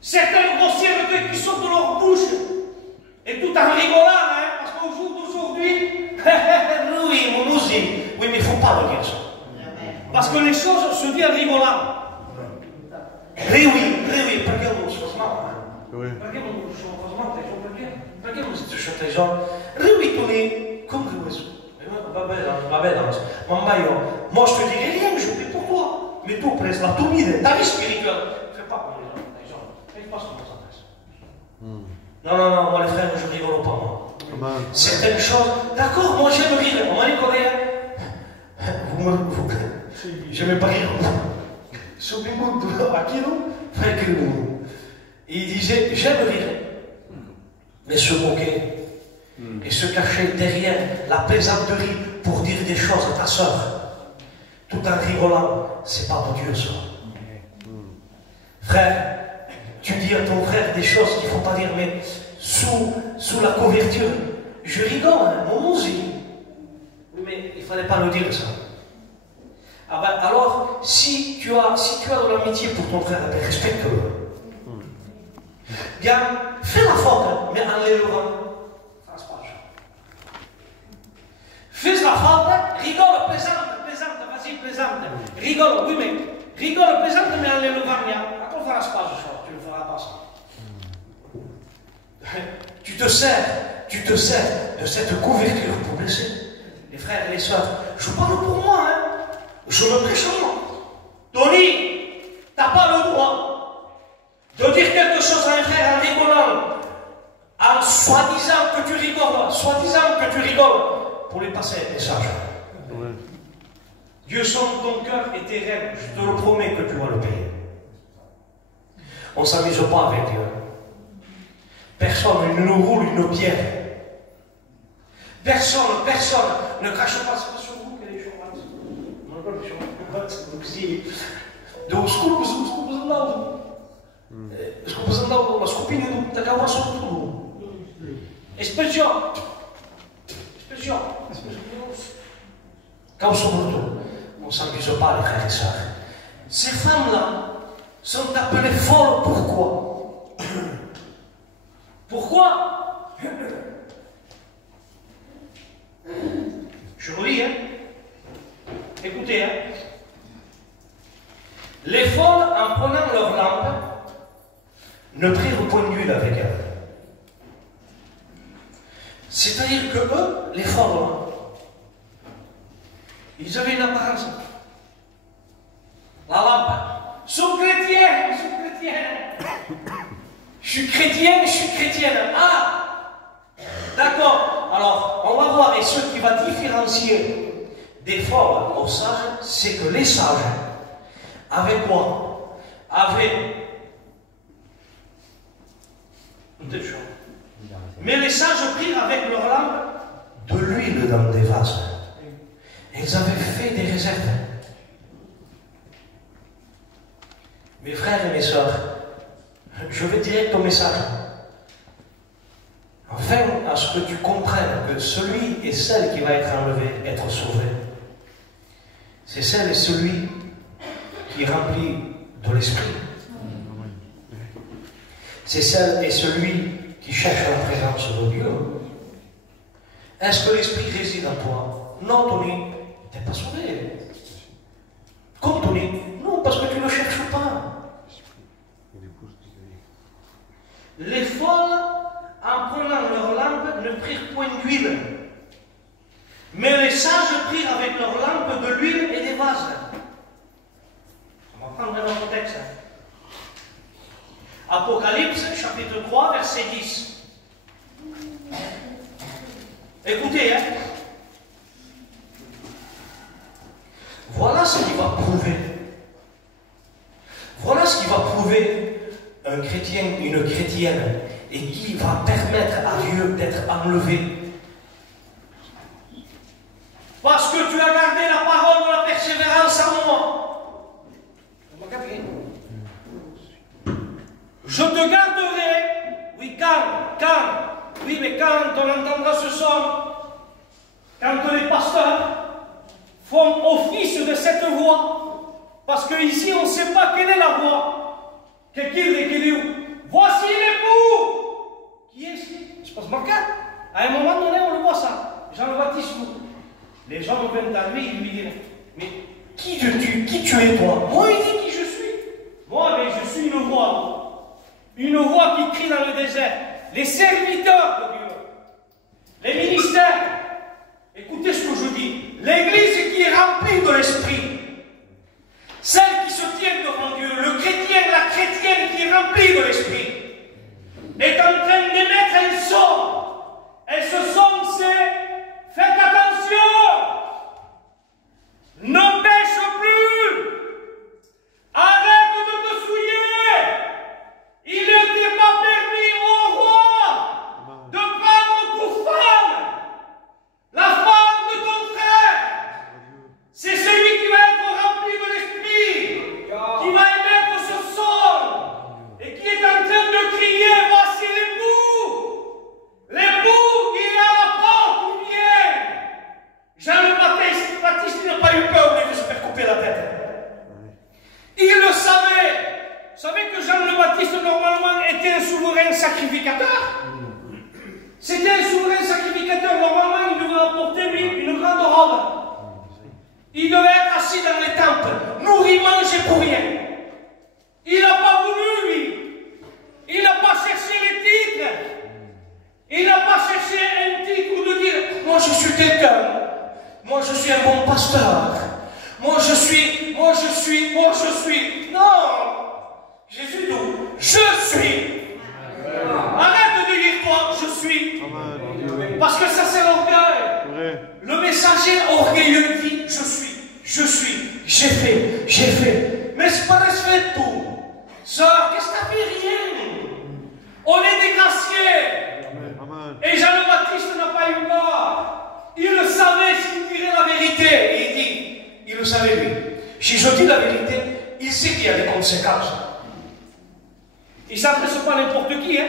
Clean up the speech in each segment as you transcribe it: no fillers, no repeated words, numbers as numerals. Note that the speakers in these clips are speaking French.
certaines grossièretés qui sortent de leur bouche, et tout en rigolant, hein, parce qu'au jour d'aujourd'hui, oui, mon ousil, oui, mais il ne faut pas le dire ça. Parce que les choses se disent en rigolant. Riui, perché non si fa male? Perché non si fa male? Perché non si fa tesoro? Riui, tu ne, come questo? Va bene, ma io, moi je te dirai rien, je fais pour toi. Mais tu prends la tumide, ta vie spirituelle. Fais pas comme les gens, fais pas comment ça passe. Non, moi les frères, je rigole pas, moi. Certaines choses, d'accord, moi j'aime rire, on m'a dit je n'aime pas rire. Il disait, j'aime rire, mais se moquer et se cacher derrière la plaisanterie pour dire des choses à ta soeur, tout en rigolant, c'est pas mon Dieu ça. Frère, tu dis à ton frère des choses qu'il ne faut pas dire, mais sous la couverture, je rigole, hein, mon ousil. Mais il ne fallait pas le dire ça. Ah ben, alors, si tu as de l'amitié pour ton frère, ben, respecte-le. Bien, fais la faute, mais en l'élevant. Fais la faute, rigole, plaisante, vas-y, plaisante. Rigole, oui, mais rigole, plaisante, mais en l'élevant, bien. Après, on fera pas ce soir, tu ne le feras pas ça. Tu te sers de cette couverture pour blesser les frères et les soeurs. Je parle pour moi, hein. Je me prêche en moi. Tony, tu n'as pas le droit de dire quelque chose à un frère en rigolant, en soi-disant que tu rigoles, pour lui passer un message. Ouais. Dieu sonde ton cœur et tes rêves, je te le promets que tu vas le payer. On ne s'amuse pas avec Dieu. Personne ne nous roule une pierre. Personne ne crache pas. C'est pas sur vous qu'il y a des chômages. On s'amuse pas, les frères et sœurs. Ces femmes-là sont appelées folles. Pourquoi? Pourquoi? Je vous dis, hein. Écoutez, hein. Les folles, en prenant leur lampe, ne prirent point d'huile avec elles. C'est-à-dire que eux, les folles, ils avaient une apparence. La lampe. Sont chrétiens. Je suis chrétienne. Ah, d'accord. Alors, on va voir. Et ce qui va différencier des folles aux sages, c'est que les sages, avec quoi? Avec deux choses. Mais les sages prirent avec leur lampe de l'huile dans des vases. Ils avaient fait des réserves. Mes frères et mes sœurs, je vais direct au message. Afin à ce que tu comprennes que celui et celle qui va être enlevé, être sauvé, c'est celle et celui qui est rempli de l'esprit. C'est celle et celui qui cherche la présence de Dieu. Est-ce que l'esprit réside en toi? Non, Tony, tu n'es pas sauvé. Comme Tony? Non, parce que tu ne le cherches pas. Les folles, en prenant leur lampe, ne prirent point d'huile. Mais les sages prirent avec leur lampe de l'huile et des vases. On va prendre un autre texte. Apocalypse, chapitre 3, verset 10. Écoutez, hein. Voilà ce qui va prouver. Voilà ce qui va prouver un chrétien, une chrétienne, et qui va permettre à Dieu d'être enlevé. Parce que tu as gardé la parole de la persévérance en moi. Je te garderai. Oui, quand. Oui, mais quand on entendra ce son, quand les pasteurs font office de cette voix, parce qu'ici on ne sait pas quelle est la voix. Che chiede che Dio voici l'époux. Qui est-ce? Je pense manquer. À un moment donné, on le voit ça. Jean le Baptiste, les gens viennent à lui, ils lui disent, mais qui tu es toi? Moi, il dit qui je suis. Moi, mais je suis une voix. Une voix qui crie dans le désert. Les serviteurs de Dieu. Les ministères. Écoutez ce que je dis. L'église qui est remplie de l'esprit. Celle qui se tient devant Dieu. Le chrétien, la chrétienne qui est remplie de l'esprit. Est en train d'émettre un son. Et ce son, c'est faites attention. Ne pêche plus. Arrête de te souiller. Il ne t'est pas permis au roi de prendre pour femme la femme de ton frère. C'est celui qui va être rempli de l'esprit, qui va émettre ce son et qui est en train de crier, voici l'époux. L'époux, il est à la porte, il vient. Jean le Baptiste, il n'a pas eu peur de se faire couper la tête. Il le savait. Vous savez que Jean le Baptiste, normalement, était un souverain sacrificateur. C'était un souverain sacrificateur. Normalement, il devait apporter une grande robe. Il devait être assis dans les temples, nourri, mangé pour rien. Il n'a pas voulu, lui. Il n'a pas cherché les titres. Il n'a pas cherché un titre de dire, moi je suis quelqu'un. Moi je suis un bon pasteur. Moi je suis. Non. Jésus dit, je suis. Arrête de dire toi, je suis. Parce que ça c'est l'orgueil. Le messager orgueilleux dit, je suis, j'ai fait. Mais c'est pas respect tout. Sœur, qu'est-ce que t'as fait? Rien. On est des graciés. Et Jean le Baptiste n'a pas eu peur. Il le savait s'il dirait la vérité. Et il dit, il le savait lui. Si je dis la vérité, il sait qu'il y a des conséquences. Il ne s'adresse pas à n'importe qui. Hein.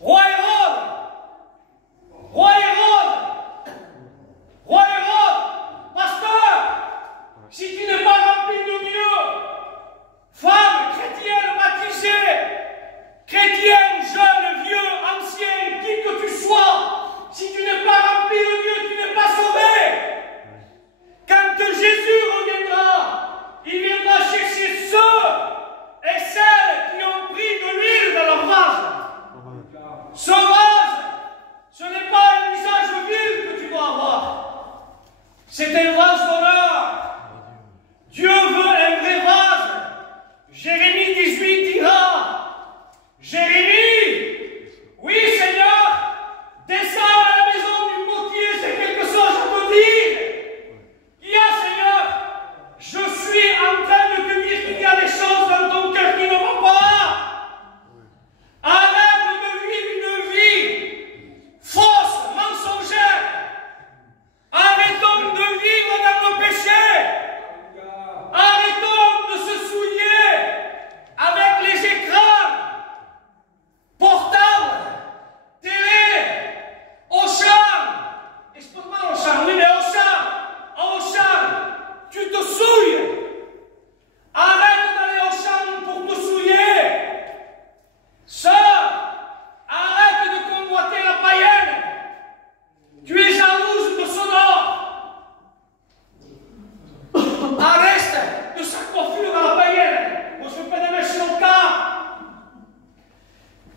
Roi Hérode, pasteur, si tu n'es pas rempli de Dieu, femme, chrétienne, baptisée, chrétienne, jeune, vieux, ancien, qui que tu sois, si tu n'es pas rempli de Dieu, tu n'es pas sauvé. Quand Jésus reviendra, il viendra chercher ceux et celles qui ont pris de l'huile dans leur vase. Ce vase, ce n'est pas un usage vil que tu dois avoir. C'est un vase d'honneur. Dieu veut un vrai vase. Jérémie 18 dira, Jérémie, oui Seigneur, descends à la maison du potier, c'est quelque chose à te dire. Il y a Seigneur, je suis en train de te dire qu'il y a des choses dans ton cœur qui ne vont pas. Arrête de vivre une vie fausse, mensongère. Arrêtons de vivre dans le péché. Arrêtons de se souiller avec les écrans, portables, télé, Auchan. Explique-moi Auchan, oui mais Auchan, tu te souilles. Arrête d'aller au champ pour te souiller. Sœur, arrête de convoiter la païenne. Tu es jalouse de son or. Arrête de sa coiffure à la païenne. Moi je ne peux pas mettre son cas.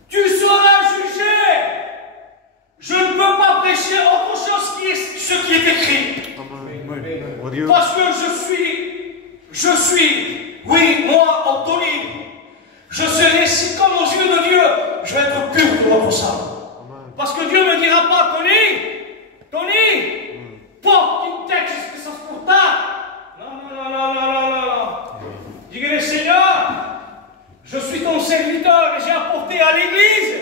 Tu seras jugé. Je ne peux pas prêcher autre chose que ce qui est écrit. Parce que je suis, oui, moi, Anthony, je serai si comme aux yeux de Dieu, je vais être pur de votre sang. Parce que Dieu ne me dira pas, Tony, porte une texte que ça se porte. Non. Dis-le, Seigneur, je suis ton serviteur et j'ai apporté à l'église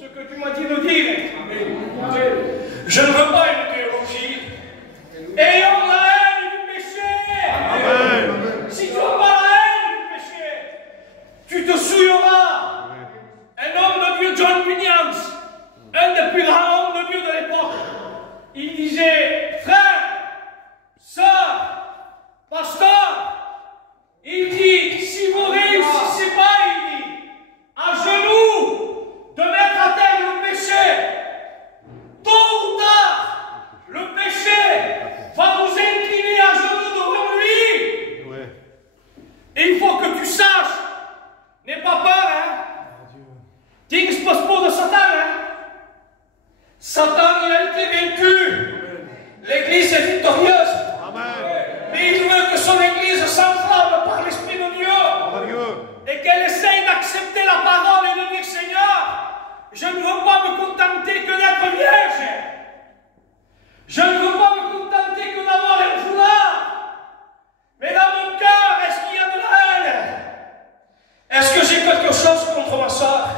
ce que tu m'as dit de dire. Amen. Je ne veux pas une théologie. Ayons la haine du péché. Amen. Si tu n'as pas la haine du péché, tu te souilleras. Un homme de Dieu, John Bunyan, un des plus grands hommes de Dieu de l'époque, il disait, frère, sœur, pasteur, il dit, si vous réussissez pas, il dit, à genoux, tu saches. N'aie pas peur, hein. T'es pas de Satan, hein. Satan, il a été vaincu. L'Église est victorieuse. Mais il veut que son Église s'enflamme par l'Esprit de Dieu. Et qu'elle essaye d'accepter la parole et de dire, Seigneur, je ne veux pas me contenter que d'être vierge. Je ne veux pas me contenter que d'avoir un foulard. Mais dans mon cœur, est-ce qu'il y a de la haine? Est-ce que j'ai quelque chose contre ma soeur?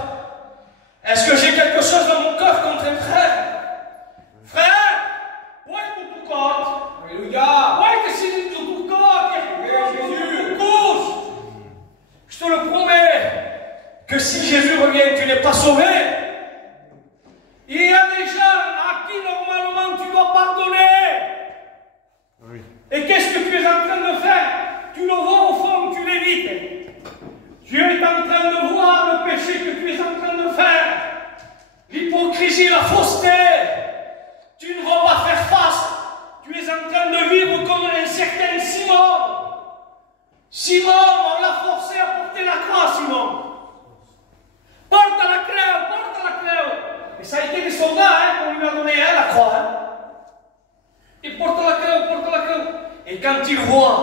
Est-ce que j'ai quelque chose dans mon cœur contre un frère? Frère, où est tout corps? Alléluia. Où est que c'est tout corps? Jésus, couche. Je te le promets que si Jésus revient, tu n'es pas sauvé. Il y a des gens à qui normalement tu dois pardonner. Oui. Et qu'est-ce que tu es en train de faire? Tu le vois au fond, tu l'évites. Tu es en train de voir le péché que tu es en train de faire. L'hypocrisie, la fausseté. Tu ne vas pas faire face. Tu es en train de vivre comme un certain Simon. Simon, on l'a forcé à porter la croix, Simon. Porte la crève, porte la crève. Et ça a été des soldats qu'on lui a donné la croix. Hein. Il porte la crève, porte la crève. Et quand il voit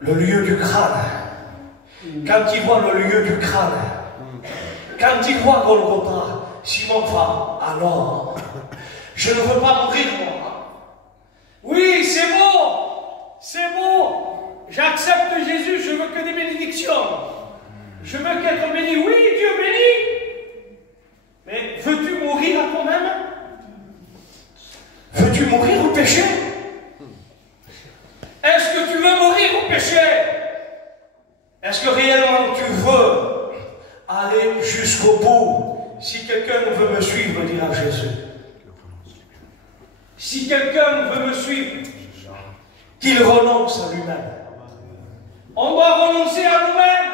le lieu du crâne, quand il voit le lieu du crâne, quand il voit Golgotha, Simon va, alors, je ne veux pas mourir, moi. Oui, c'est beau, c'est beau. J'accepte Jésus, je veux que des bénédictions. Je veux qu'être béni. Oui, Dieu béni. Mais veux-tu mourir à toi-même? Veux-tu mourir au péché? Est-ce que tu veux mourir au péché? Est-ce que réellement tu veux aller jusqu'au bout? Si quelqu'un veut me suivre, dira Jésus. Si quelqu'un veut me suivre, qu'il renonce à lui-même. On doit renoncer à nous-mêmes.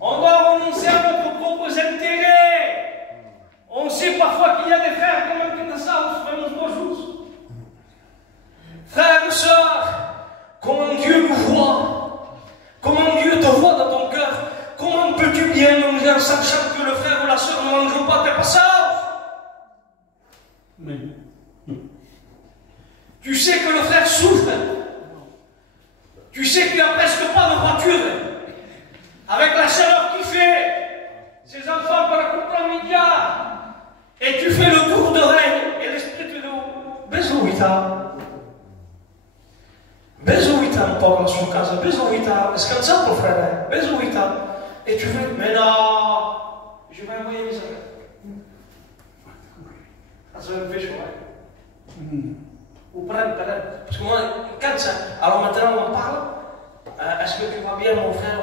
On doit renoncer à nos propres intérêts. On sait parfois qu'il y a des frères comme ça, on se fait nos jours. Frères et sœurs, comment Dieu nous voit, comment Dieu te voit dans ton cœur, comment peux-tu bien manger en sachant que le frère ou la sœur ne mange pas tes passages? Tu sais que le frère souffre. Tu sais qu'il n'a presque pas de voiture. Avec la chaleur qu'il fait, ses enfants par la coupe média. Et tu fais le tour de règne. Et l'esprit te dit, Bezuita. Bezuita, un po' la sua casa. Bezuita. È scansato, frère. Bezuita. Et tu fais, mais non, je vais envoyer mes affaires. Ça me fait chaud, hein. Ou prendre, parce que moi, quand ça, alors maintenant on parle, est-ce que tu vas bien mon frère?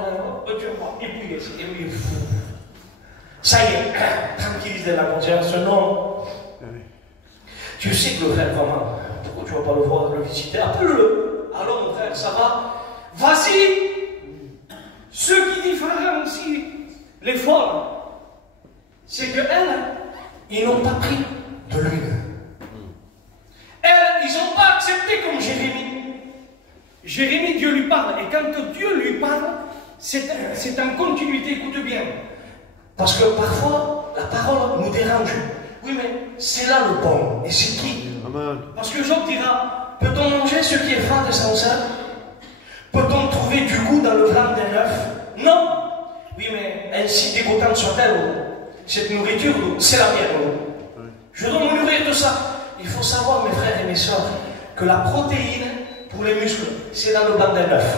Tu vas pas épouiller, c'est épouiller. Ça y est, tranquilliser la conscience, non. Tu sais que le frère va mal, pourquoi tu ne vas pas le voir, le visiter? Appelle-le. Alors mon frère, ça va? Vas-y. Ce qui différencie les folles, c'est qu'elles, ils n'ont pas pris de l'huile. Elles, ils n'ont pas accepté comme Jérémie. Jérémie, Dieu lui parle. Et quand Dieu lui parle, c'est en continuité, écoute bien. Parce que parfois, la parole nous dérange. Oui, mais c'est là le bon. Et c'est qui? Amen. Parce que Job dira, peut-on manger ce qui est fade et sans sel? Peut-on trouver du goût dans le blanc d'un œuf? Non. Oui, mais ainsi dégoûtante soit-elle, cette nourriture, c'est la mienne. Je dois me nourrir de ça. Il faut savoir, mes frères et mes soeurs, que la protéine pour les muscles, c'est dans le blanc d'un œuf.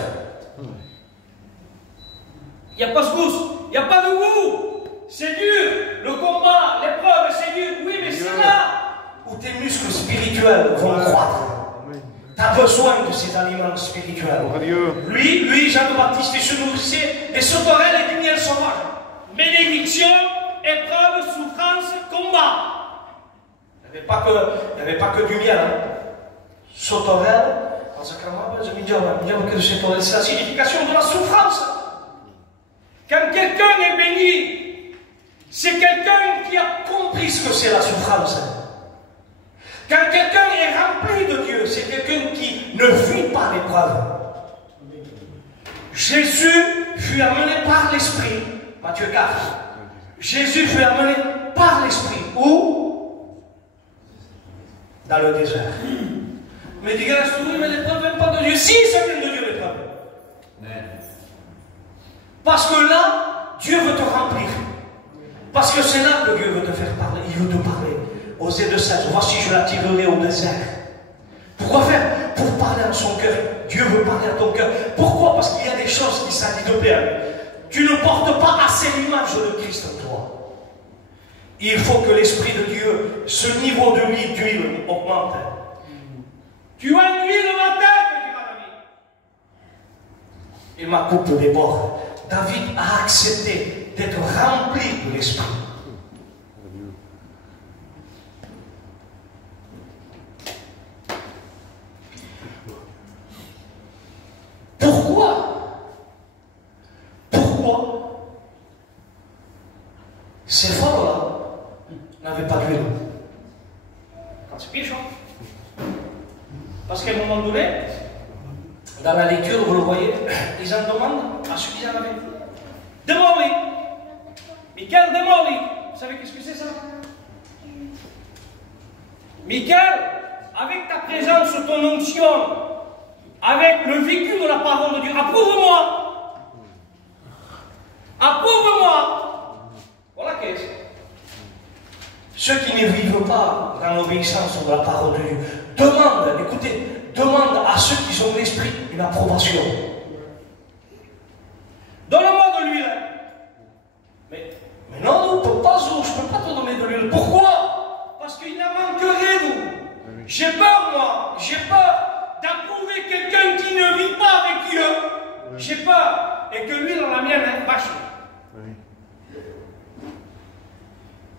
Il n'y a pas ce goût, il n'y a pas de goût. C'est dur. Le combat, l'épreuve, c'est dur. Oui, mais c'est là où tes muscles spirituels vont croître. Tu as besoin de ces aliments spirituels. Lui, Jean-Baptiste, il se nourrissait des sauterelles et du miel sauvage. Bénédiction, épreuve, souffrance, combat. Il n'y avait pas que du miel. Hein. Sauterelle, c'est la signification de la souffrance. Quand quelqu'un est béni, c'est quelqu'un qui a compris ce que c'est la souffrance. Quand quelqu'un est rempli de Dieu, c'est quelqu'un qui ne fuit pas l'épreuve. Jésus fut amené par l'Esprit. Matthieu 4. Jésus fut amené par l'Esprit. Où? Dans le désert. Mais dis, mais l'épreuve ne vient pas de Dieu. Si, ça vient de Dieu, l'épreuve. Parce que là, Dieu veut te remplir. Parce que c'est là que Dieu veut te faire parler. Il veut te parler. Osée de 16. Voici, je l'attirerai au désert. Pourquoi faire? Pour parler à son cœur. Dieu veut parler à ton cœur. Pourquoi? Parce qu'il y a des choses qui s'allient de bien. Tu ne portes pas assez l'image de Christ en toi. Il faut que l'Esprit de Dieu, ce niveau de d'huile augmente. Tu as une huile dans la tête, dira David. Et ma coupe déborde. David a accepté d'être rempli de l'Esprit. Pourquoi ces femmes-là n'avaient pas d'huile? Quand c'est pichon. Parce qu'à un moment donné, dans la lecture, vous le voyez, ils en demandent à ceux qui en avaient. Demande-lui. Michael, demande-lui. Vous savez qu'est-ce que c'est ça? Michael, avec ta présence, ton onction, avec le vécu de la parole de Dieu, approuve-moi. Approuve-moi. Voilà qu'est-ce. Ceux qui ne vivent pas dans l'obéissance de la parole de Dieu, demandent, écoutez, demandent à ceux qui ont l'esprit une approbation. Donne-moi de l'huile. Mais non, je ne peux pas te donner de l'huile. Pourquoi? Parce qu'il en manquerait, nous. J'ai peur, moi. J'ai peur d'approuver quelqu'un qui ne vit pas avec Dieu. J'ai peur. Et que l'huile dans la mienne est vache.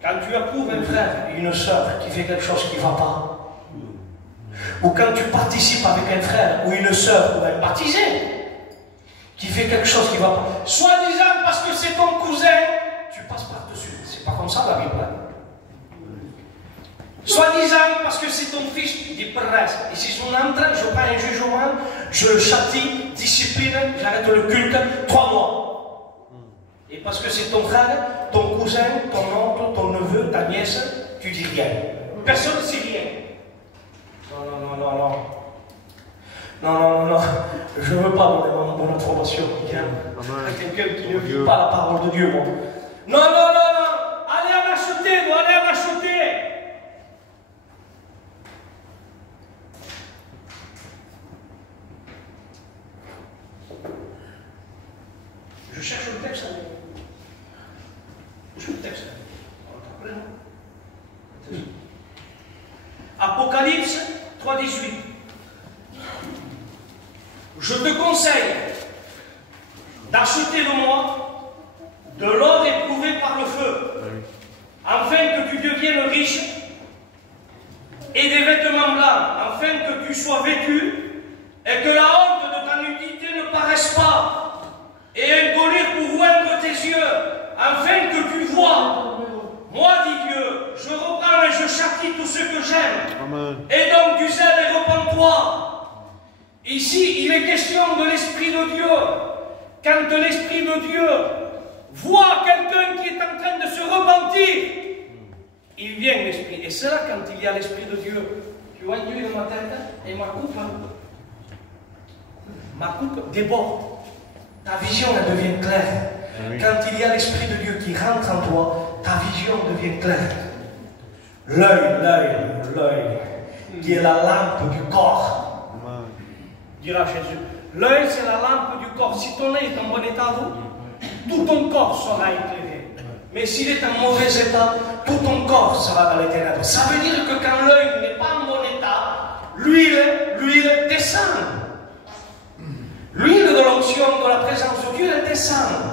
Quand tu approuves un frère et une soeur qui fait quelque chose qui ne va pas, ou quand tu participes avec un frère ou une soeur ou un baptisé qui fait quelque chose qui ne va pas, soi-disant parce que c'est ton cousin, tu passes par-dessus. C'est pas comme ça la Bible. Soi-disant parce que c'est ton fils, tu dis reste. Et si son entrée, je prends un jugement, je le châtie, discipline, j'arrête le culte, 3 mois. Et parce que c'est ton frère, ton cousin, ton oncle, ton neveu, ta nièce, tu dis rien. Personne ne sait rien. Non. Je ne veux pas donner mon approbation à quelqu'un qui ne vit pas la parole de Dieu. Moi. Non. Allez en acheter, allez en acheter. Je cherche le texte. Où est le texte? Apocalypse 3,18. Je te conseille d'acheter de moi de l'or éprouvé par le feu, afin que tu deviennes riche, et des vêtements blancs, afin que tu sois vêtu, et que la honte de ta nudité ne paraisse pas, et un collier pour oindre tes yeux, afin que tu vois. Moi, dit Dieu, je reprends et je châtie tout ce que j'aime. Et donc du zèle et repens-toi. Ici, il est question de l'Esprit de Dieu. Quand l'Esprit de Dieu voit quelqu'un qui est en train de se repentir, il vient l'Esprit. Et c'est là quand il y a l'Esprit de Dieu. Tu vois Dieu dans ma tête et ma coupe déborde. Ta vision, elle devient claire. Quand il y a l'Esprit de Dieu qui rentre en toi, ta vision devient claire. L'œil, qui est la lampe du corps. Dira Jésus. L'œil, c'est la lampe du corps. Si ton œil est en bon état, tout ton corps sera éclairé. Mais s'il est en mauvais état, tout ton corps sera dans les ténèbres. Ça veut dire que quand l'œil n'est pas en bon état, l'huile descend. L'huile de l'onction, de la présence de Dieu, elle descend.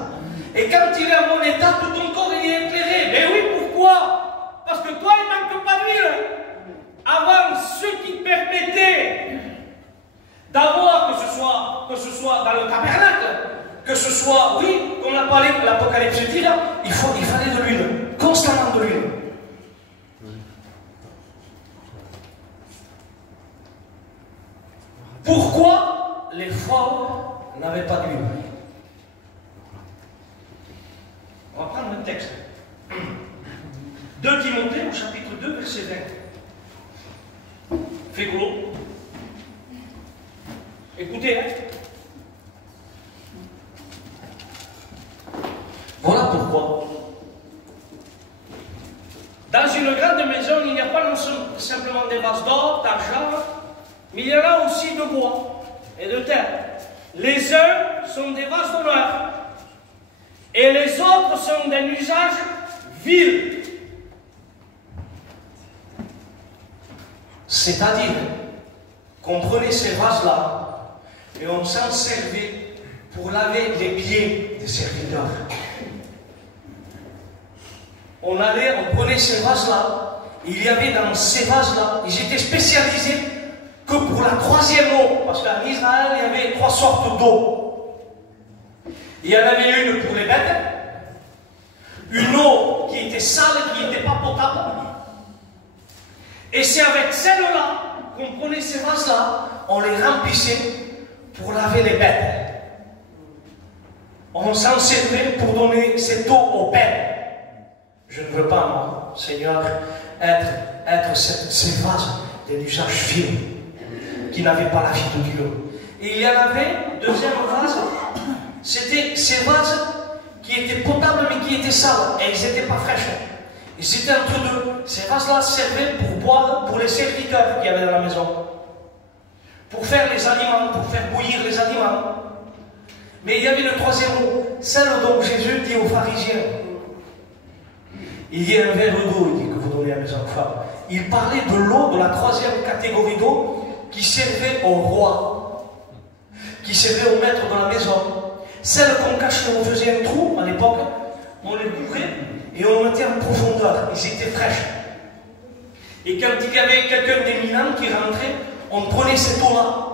Et quand il est en bon état, tout ton corps il est éclairé. Mais oui, pourquoi? Parce que toi, il ne manque pas d'huile. Avant, ce qui permettait d'avoir, que ce soit dans le tabernacle, que ce soit, oui, comme on a parlé de l'Apocalypse, il fallait de l'huile, constamment de l'huile. Pourquoi les femmes n'avaient pas d'huile? de texte. 2 Timothée au chapitre 2, verset 20. Fait gros. Écoutez, hein. Voilà pourquoi. Dans une grande maison, il n'y a pas simplement des vases d'or, d'argent, mais il y en a aussi de bois et de terre. Les uns sont des vases d'honneur et les autres sont d'un usage vil. C'est-à-dire qu'on prenait ces vases-là et on s'en servait pour laver les pieds des serviteurs. On prenait ces vases-là, il y avait dans ces vases-là, ils étaient spécialisés que pour la 3e eau, parce qu'en Israël, il y avait 3 sortes d'eau. Il y en avait une pour les bêtes, une eau qui était sale, qui n'était pas potable, et c'est avec celle-là qu'on prenait ces vases-là, on les remplissait pour laver les bêtes. On s'en servait pour donner cette eau aux bêtes. Je ne veux pas, moi, Seigneur, être ces vases d'un usage vil, qui n'avaient pas la vie de Dieu. Et il y en avait, deuxième vase, c'était ces vases qui étaient potables mais qui étaient sales, et ils n'étaient pas fraîches. Ils étaient entre deux. Ces vases-là servaient pour boire pour les serviteurs qu'il y avait dans la maison, pour faire les aliments, pour faire bouillir les aliments. Mais il y avait le 3e eau, celle dont Jésus dit aux pharisiens. Il y a un verre d'eau, il dit, que vous donnez à mes enfants. Il parlait de l'eau, de la 3e catégorie d'eau, qui servait au roi, qui servait au maître de la maison. Celle qu'on cachait, on faisait un trou à l'époque, on les couvrait et on mettait en profondeur. Ils étaient fraîches. Et quand il y avait quelqu'un d'éminent qui rentrait, on prenait cette eau-là.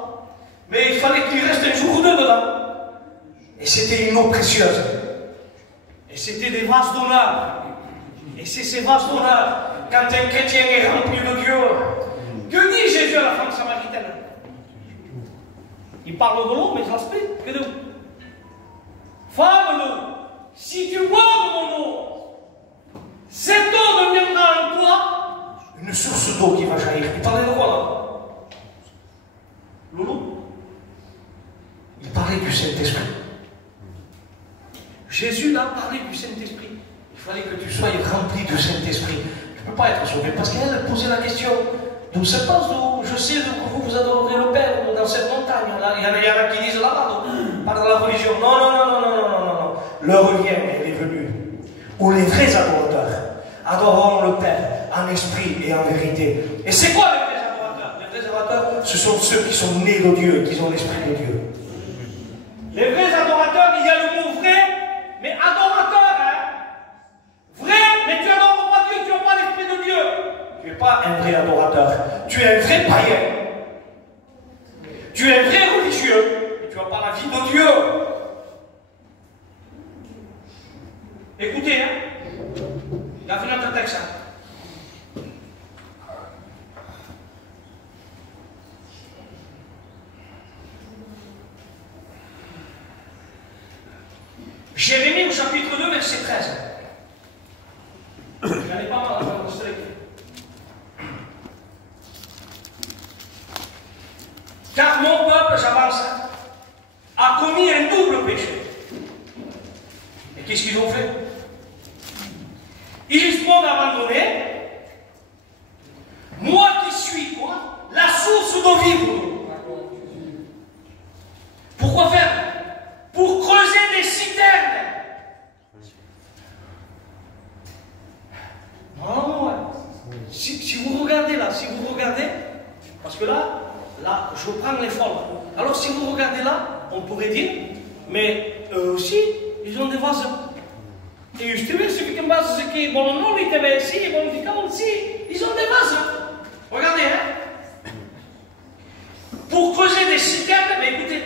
Mais il fallait qu'il reste un jour ou 2 dedans. Et c'était une eau précieuse. Et c'était des vases d'honneur. Et c'est ces vases d'honneur, quand un chrétien est rempli de Dieu. Que dit Jésus à la femme samaritaine? Il parle de l'eau, mais je l'aspect que de l'eau. Femme, si tu bois de mon eau, cette eau deviendra en toi une source d'eau qui va jaillir. Il parlait de quoi là? Loulou? Il parlait du Saint-Esprit. Jésus là parlait du Saint-Esprit. Il fallait que tu sois rempli du Saint-Esprit. Tu ne peux pas être sauvé. Parce qu'elle posait la question. D'où se passe, je sais que vous adorez le Père dans cette montagne. Là, il y en a qui disent là-bas, pas dans la religion. Non. L'heure vient, elle est venue. Où les vrais adorateurs adoreront le Père en esprit et en vérité. Et c'est quoi les vrais adorateurs? Les vrais adorateurs, ce sont ceux qui sont nés de Dieu et qui ont l'esprit de Dieu. Les vrais adorateurs, il y a le mot vrai, mais adorateur, hein? Vrai, mais tu n'adores pas Dieu, tu n'as pas l'esprit de Dieu. Tu n'es pas un vrai adorateur, tu es un vrai païen. Tu es un vrai religieux, et tu n'as pas la vie de Dieu. Écoutez, hein? Il a fait notre texte. Hein? Jérémie au chapitre 2, verset 13. J'en ai pas mal à montrer. Car mon peuple, j'avance, a commis un double péché. Et qu'est-ce qu'ils ont fait? Ils m'ont abandonné, moi qui suis quoi? La source d'eau vive. Pourquoi faire? Pour creuser des citernes. Non, si vous regardez là, parce que là, je prends les formes. Alors si vous regardez là, on pourrait dire, mais eux aussi, ils ont des vases. Et justement, ceux qui pensent que bon, non, ils étaient ici, bon, ils ont des vases. Regardez, hein. Pour creuser des citernes, mais écoutez,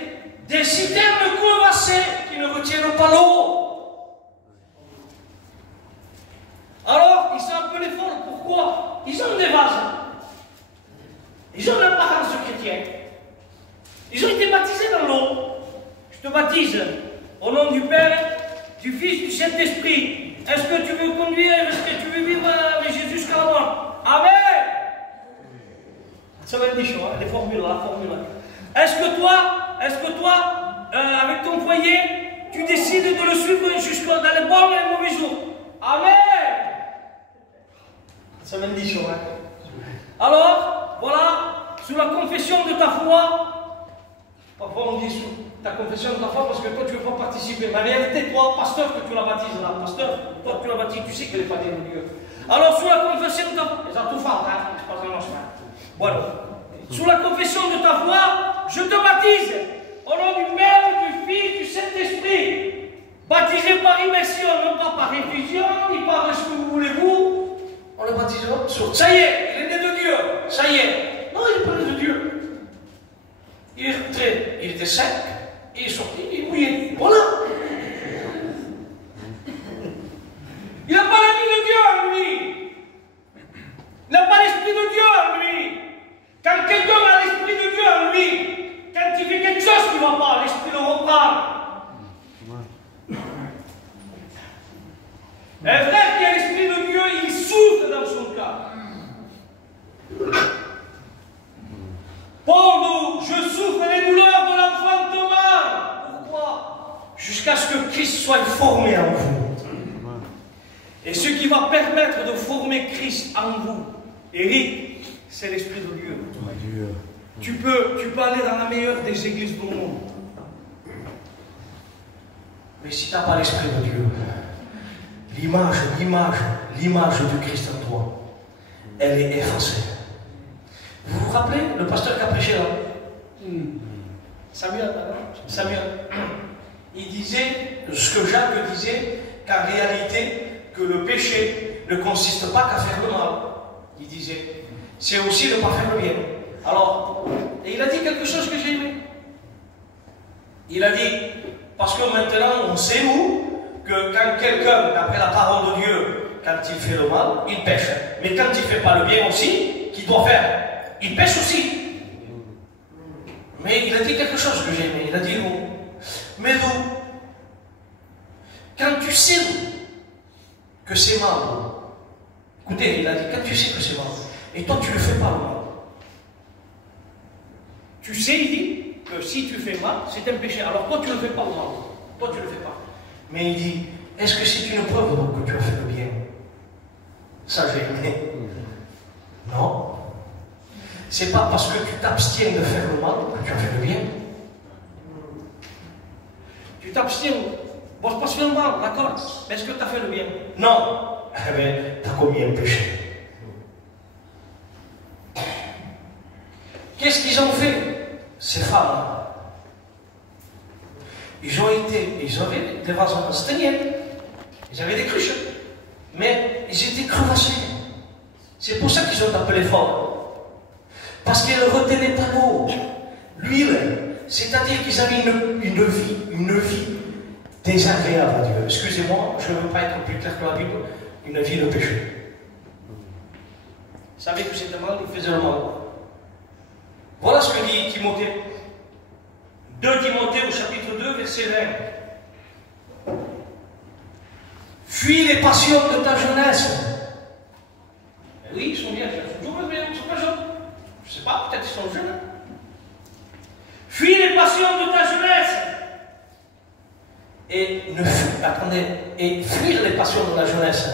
des citernes crevassées qui ne retiennent pas l'eau. Alors, ils sont un peu les folles. Pourquoi? Ils ont des vases. Ils ont l'apparence de chrétiens. Ils ont été baptisés dans l'eau. Je te baptise au nom du Père, du Fils, du Saint-Esprit. Est-ce que tu veux conduire? Est-ce que tu veux vivre avec Jésus jusqu'à la mort? Amen. Ça va être des choses, hein, les formules là, Est-ce que toi, avec ton foyer, tu décides de le suivre jusqu'à dans les bons et les mauvais jours? Amen. Ça va être des choses, hein. Alors, voilà, sous la confession de ta foi, parfois on dit sous ta confession de ta foi parce que toi tu ne veux pas participer. Mais en réalité, toi, pasteur, que tu la baptises là, pasteur, toi tu la baptises, tu sais qu'elle n'est pas de Dieu. Alors, sous la confession de ta foi, les tout fort, hein, c'est pas un chemin. Voilà. Sous la confession de ta foi, je te baptise au nom du Père, du Fils, du Saint-Esprit. Baptisé par immersion, non pas par effusion, ni par ce que vous voulez-vous. On le baptisera sur. Ça y est, il est né de Dieu. Ça y est. Non, il n'est pas né de Dieu. Il était sec, il est sorti, il est mouillé. Voilà. Il n'a pas la vie de Dieu en lui. Il n'a pas l'esprit de Dieu en lui. Quand quelqu'un a l'esprit de Dieu en lui, quand il fait quelque chose qui ne va pas, l'esprit le reprend. Un frère qui a l'esprit de Dieu, il souffre dans son cas. Pour nous, je souffre les douleurs de l'enfantement. Pourquoi? Jusqu'à ce que Christ soit formé en vous. Et ce qui va permettre de former Christ en vous, Eric, c'est l'Esprit de Dieu. Tu peux aller dans la meilleure des églises du monde. Mais si tu n'as pas l'Esprit de Dieu, l'image du Christ en toi, elle est effacée. Vous vous rappelez le pasteur qui a prêché là? Samuel. Il disait, ce que Jacques disait, qu'en réalité, que le péché ne consiste pas qu'à faire le mal. Il disait, c'est aussi de ne pas faire le bien. Alors, et il a dit quelque chose que j'ai aimé. Il a dit, parce que maintenant on sait nous, que quand quelqu'un, d'après la parole de Dieu, quand il fait le mal, il pêche. Mais quand il ne fait pas le bien aussi, qu'il doit faire, il pêche aussi. Mais il a dit quelque chose que j'ai aimé. Il a dit, mais nous, quand tu sais que c'est mal, écoutez, il a dit, quand tu sais que c'est mal, et toi tu ne le fais pas le mal, tu sais, il dit, que si tu fais mal, c'est un péché. Alors toi tu ne le fais pas le mal. Toi tu ne le fais pas. Mais il dit, est-ce que c'est une preuve que tu as fait le bien? Ça j'ai aimé. Non. C'est pas parce que tu t'abstiens de faire le mal que tu as fait le bien. Tu t'abstiens. Bon, je passe le mal, d'accord. Mais est-ce que tu as fait le bien? Non. Eh bien, tu as commis un péché. Qu'est-ce qu'ils ont fait, ces femmes? Ils avaient des vases en castagnier. Ils avaient des cruches. Mais ils étaient crevassés. C'est pour ça qu'ils ont appelé fort. Parce qu'ils ne retenaient pas l'eau, l'huile. C'est-à-dire qu'ils avaient une vie désagréable à Dieu. Excusez-moi, je ne veux pas être plus clair que la Bible, une vie de péché. Ils savaient que c'était mal, ils faisaient le mal. Voilà ce que dit Timothée. 2 Timothée au chapitre 2, verset 20. Fuis les passions de ta jeunesse. Et oui, ils sont bien, ils sont toujours bien, ils ne sont pas jeunes. Je ne sais pas, peut-être qu'ils sont jeunes. Fuis les passions de ta jeunesse. Et fuir les passions de la jeunesse.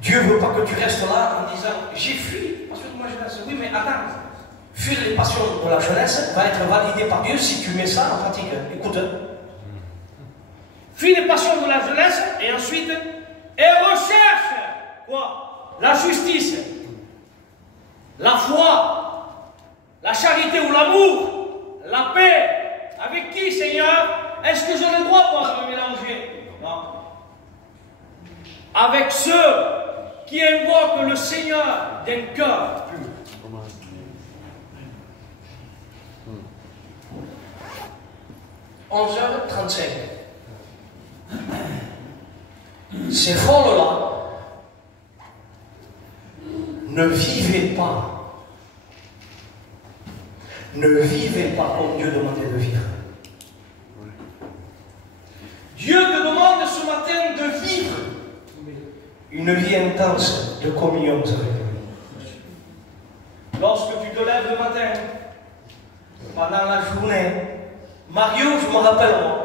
Dieu ne veut pas que tu restes là en disant, j'ai fui les passions de ma jeunesse. Oui, mais attends. Fuir les passions de la jeunesse va être validé par Dieu si tu mets ça en pratique. Écoute. Fuis les passions de la jeunesse et ensuite, et recherche quoi? La justice, la foi, la charité ou l'amour, la paix. Avec qui, Seigneur? Est-ce que j'ai le droit, moi, de me mélanger? Non. Avec ceux qui invoquent le Seigneur d'un cœur pur. 11h35. Ces folles-là ne vivaient pas. Ne vivez pas comme Dieu demandait de vivre. Dieu te demande ce matin de une vie intense de communion avec lui. Lorsque tu te lèves le matin, pendant la journée, Mario, je me rappelle moi,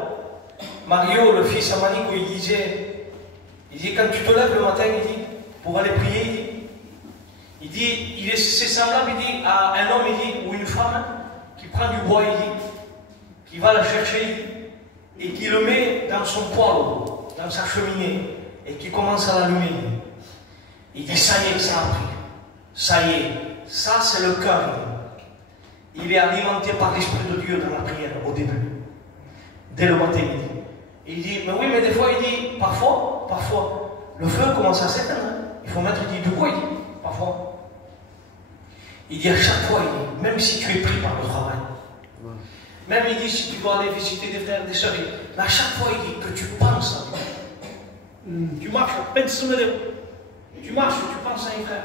Mario, le fils à Manico, il disait, quand tu te lèves le matin, il dit, pour aller prier, c'est semblable, il dit, à un homme, il dit, ou une femme, qui prend du bois, il dit, qui va la chercher, et qui le met dans son poêle, dans sa cheminée, et qui commence à l'allumer. Il dit, ça y est, ça a pris. Ça y est, ça c'est le cœur. Il est alimenté par l'Esprit de Dieu dans la prière, au début. Dès le matin, il dit. Il dit, mais oui, mais des fois, il dit, parfois, le feu commence à s'éteindre. Il faut mettre, il dit, de quoi il dit, parfois. Il dit, à chaque fois, il dit, même si tu es pris par le travail, même il dit, si tu dois aller visiter des frères, des sœurs, mais à chaque fois, il dit que tu penses à lui. Tu marches, tu marches, tu penses à un frère.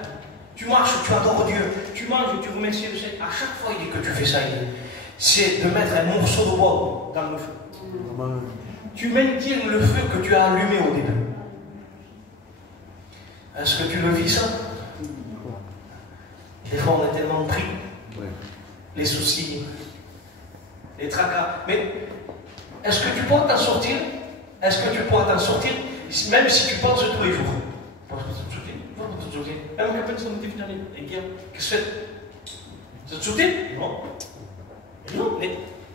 Tu marches, tu adores Dieu. Tu manges, tu remercies le Seigneur. À chaque fois, il dit que tu fais ça, c'est de mettre un morceau de bois dans le feu. Tu maintiens le feu que tu as allumé au début. Est-ce que tu le vis ça? Des fois, on est tellement pris. Les soucis, les tracas. Mais est-ce que tu pourras t'en sortir? Est-ce que tu pourras t'en sortir même si tu penses tous les jours? Même que personne ne dit finalement, qu'est-ce que tu fais? Vous êtes sauté? Non. Non, mais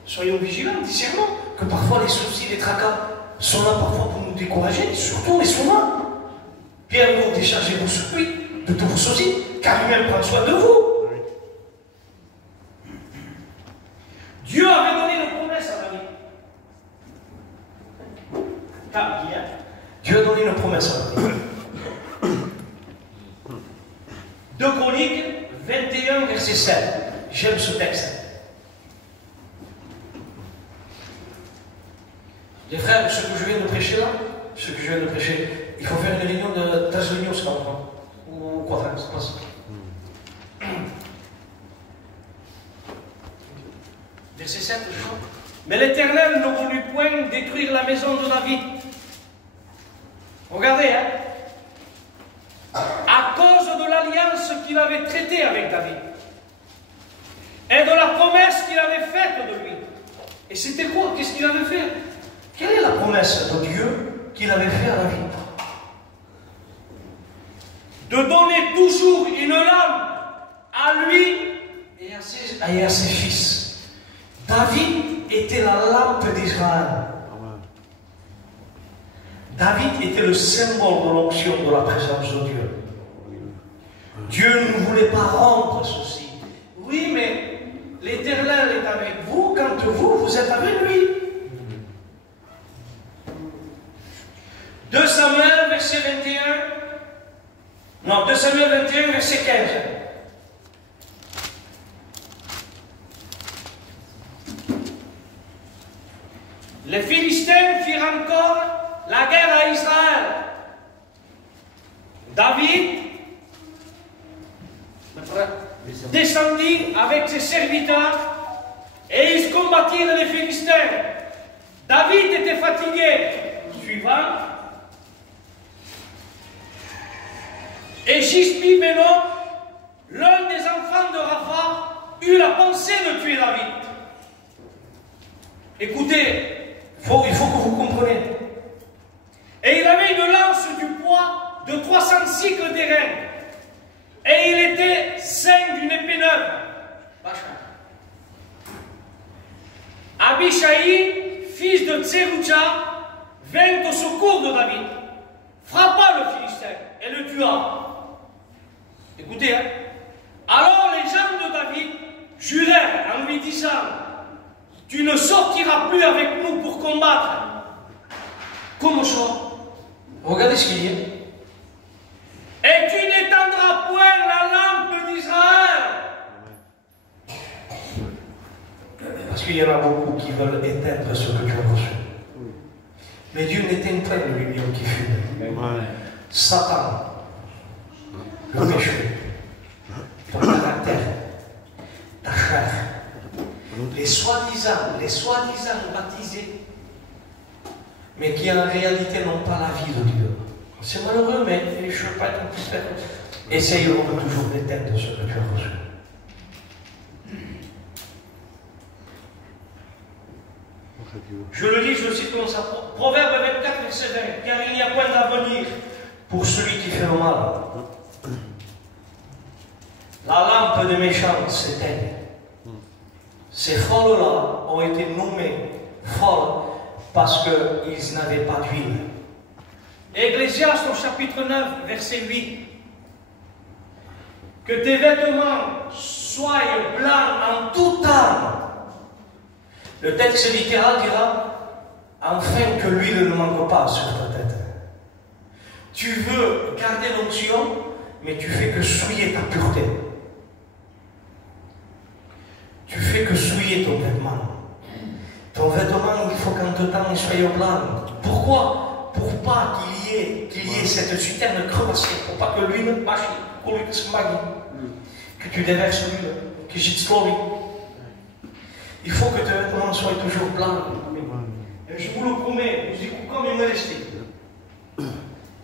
soyons vigilants, discernons que parfois les soucis, les tracas sont là parfois pour nous décourager, surtout les souvent. Pierre, vous déchargez-vous sur lui de tous vos soucis, car lui-même prend soin de vous. Dieu avait donné une promesse à David. Dieu a donné une promesse à David. 2 Chroniques 21, verset 7. J'aime ce texte. Les frères, ce que je viens de prêcher là, il faut faire une réunion de Tasunios là, ou quoi, c'est pas ça. Verset 7, je crois. Mais l'Éternel ne voulut point détruire la maison de David. Regardez, hein. À cause de l'alliance qu'il avait traitée avec David et de la promesse qu'il avait faite de lui. Et c'était quoi? Qu'est-ce qu'il avait fait? Quelle est la promesse de Dieu qu'il avait faite à David? De donner toujours une lampe à lui et à ses fils. David était la lampe d'Israël. David était le symbole de l'onction de la présence de Dieu. Dieu ne voulait pas rendre ceci. Oui, mais l'Éternel est avec vous quand vous êtes avec lui. 2 Samuel, verset 21. Non, 2 Samuel 21, verset 15. Les Philistins firent encore la guerre à Israël. David descendit avec ses serviteurs et ils combattirent les Philistins. David était fatigué. Suivant. Et Gisbi-Bénob, l'un des enfants de Rapha, eut la pensée de tuer David. Écoutez, il faut que vous compreniez. Et il avait une lance du poids de 300 cycles d'airain. Et il était ceint d'une épée neuve. Abishai, fils de Tseroucha, vint au secours de David, frappa le Philistin et le tua. Écoutez, hein. Alors les gens de David jurèrent en lui disant: tu ne sortiras plus avec nous pour combattre. Comment ça? Regardez ce qu'il dit. Et tu n'éteindras point la lampe d'Israël. Parce qu'il y en a beaucoup qui veulent éteindre ce que tu as reçu. Mais Dieu n'éteint pas une lumière qui fume. Satan, le péché, ton caractère, ta chair, les soi-disant baptisés, mais qui en réalité n'ont pas la vie de Dieu. C'est malheureux, mais je ne veux pas être un petit frère. Essayons toujours d'éteindre ce que tu as reçu. Je le lis, je le cite comme ça. Proverbe 24, verset 20. Car il n'y a point d'avenir pour celui qui fait le mal. La lampe des méchants s'éteint. Ces folles-là ont été nommées folles parce qu'ils n'avaient pas d'huile. Ecclésiaste au chapitre 9, verset 8. Que tes vêtements soient blancs en toute âme. Le texte littéral dira, afin que l'huile ne manque pas sur ta tête. Tu veux garder l'onction, mais tu fais que souiller ta pureté. Tu fais que souiller ton vêtement. Ton vêtement, il faut qu'en tout temps, il soit blanc. Pourquoi? Pour pas qu'il y ait cette citerne crevassée, pour pas que l'huile bâche, pour lui que se magie, que tu déverses l'huile, que j'y t'explose. Il faut que tes vêtements soient toujours blancs. Et je vous le promets, vous écoutez comme il me restait.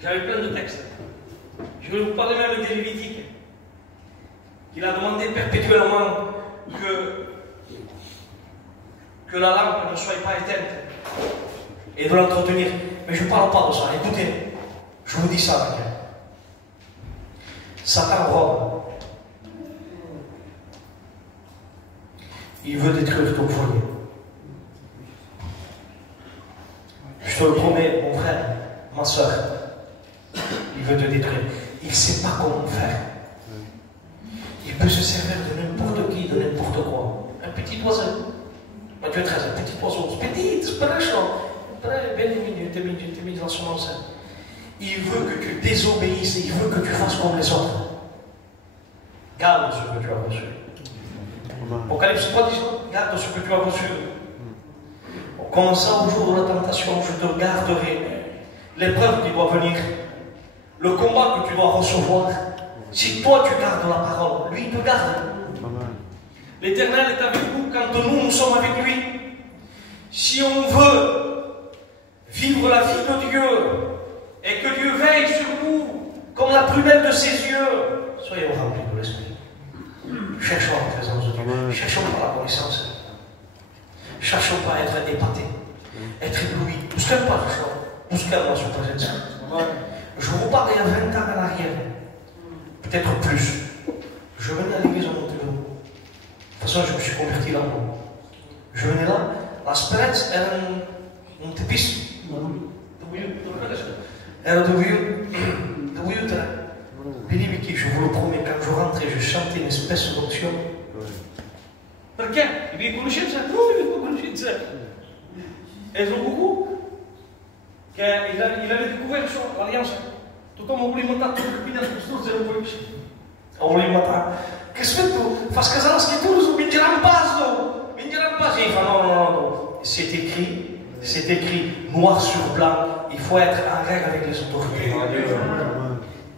J'avais plein de textes. Je vais vous parler même des Lévitiques. Il a demandé perpétuellement que la lampe ne soit pas éteinte et de l'entretenir. Mais je ne parle pas de ça. Écoutez, je vous dis ça. Satan robe. Il veut détruire ton foyer. Je te le promets, mon frère, ma soeur. Il veut te détruire. Il ne sait pas comment faire. Il peut se servir de n'importe qui, de n'importe quoi. Un petit oiseau. Matthieu 13, un petit oiseau. C'est petit, c'est pas méchant. T'es mis dans son enceinte. Il veut que tu désobéisses. Il veut que tu fasses comme les autres. Garde ce que tu as reçu. Apocalypse 3, 10, garde ce que tu as reçu. Comme ça, au jour de la tentation, je te garderai. L'épreuve qui doit venir, le combat que tu dois recevoir. Si toi tu gardes la parole, lui il te garde. L'Éternel est avec nous quand nous sommes avec lui. Si on veut vivre la vie de Dieu et que Dieu veille sur nous comme la plus belle de ses yeux, soyons remplis de l'Esprit. Cherchons la présence de Dieu. Cherchons pas la connaissance. Cherchons pas à être épatés, être éblouis. Busquons pas le choix. Busquons la présence. Je vous parle il y a 20 ans en arrière. Peut-être plus. Je venais à l'église à Montebello. De toute façon, je me suis converti là-bas. Je venais là. La speranza era un tepis. Era de vieux. Béni, je vous le promets, quand je rentrais, je chantais une espèce d'onction. Pourquoi? Il avait conoscenza? Non, il n'avait pas conoscenza. Elles ont beaucoup. Il avait découvert l'alliance. Tu come volevi matar tudo que vinha dos teus depois. Ou volevi matar. Que se fait tu? Faz casar as escrituras, vingeram paz. Vingeram paz. Il dit non. C'est écrit noir sur blanc. Il faut être en règle avec les autorités.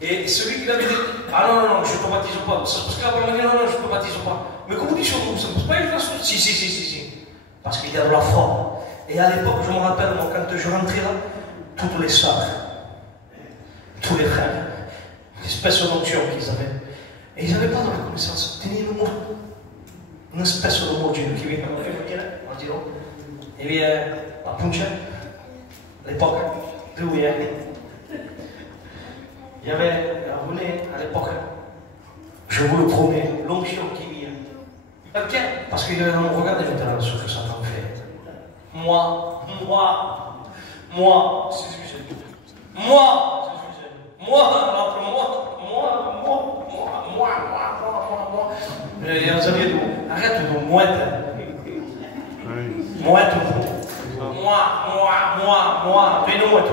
Et celui qui l'avait dit, ah non, je ne te baptise pas. Parce que là, il m'a dit, non, je ne te baptise pas. Mais comment dit sur nous? Ça ne pose pas une façon? Si. Parce qu'il y a de la forme. Et à l'époque, je me rappelle, moi, quand je rentrais là, toutes les sœurs, tous les frères, une espèce d'onction qu'ils avaient. Et ils n'avaient pas de la connaissance. Tenaient le mot. Une espèce de mot Dieu qui vient comme on dit, et puis la puncha, l'époque, d'où il y a. Il y avait un relais à l'époque, je vous le promets, l'onction qui vient. Pourquoi? Parce qu'il a regardé maintenant ce que Satan fait. Moi, et vous avez dit, arrête de mouette. Mouette. Moi. Mais non, mouette.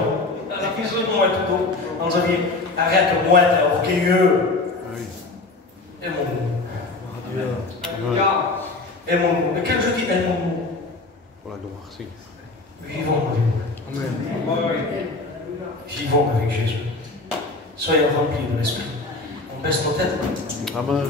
La fille de mouette. Vous avez dit, arrête de mouette, orgueilleux. Aimons-nous. Mais quand je dis aimons-nous, pour la gloire, si. Vivons avec Jésus. Soyons remplis de l'Esprit. On baisse nos têtes. Amen.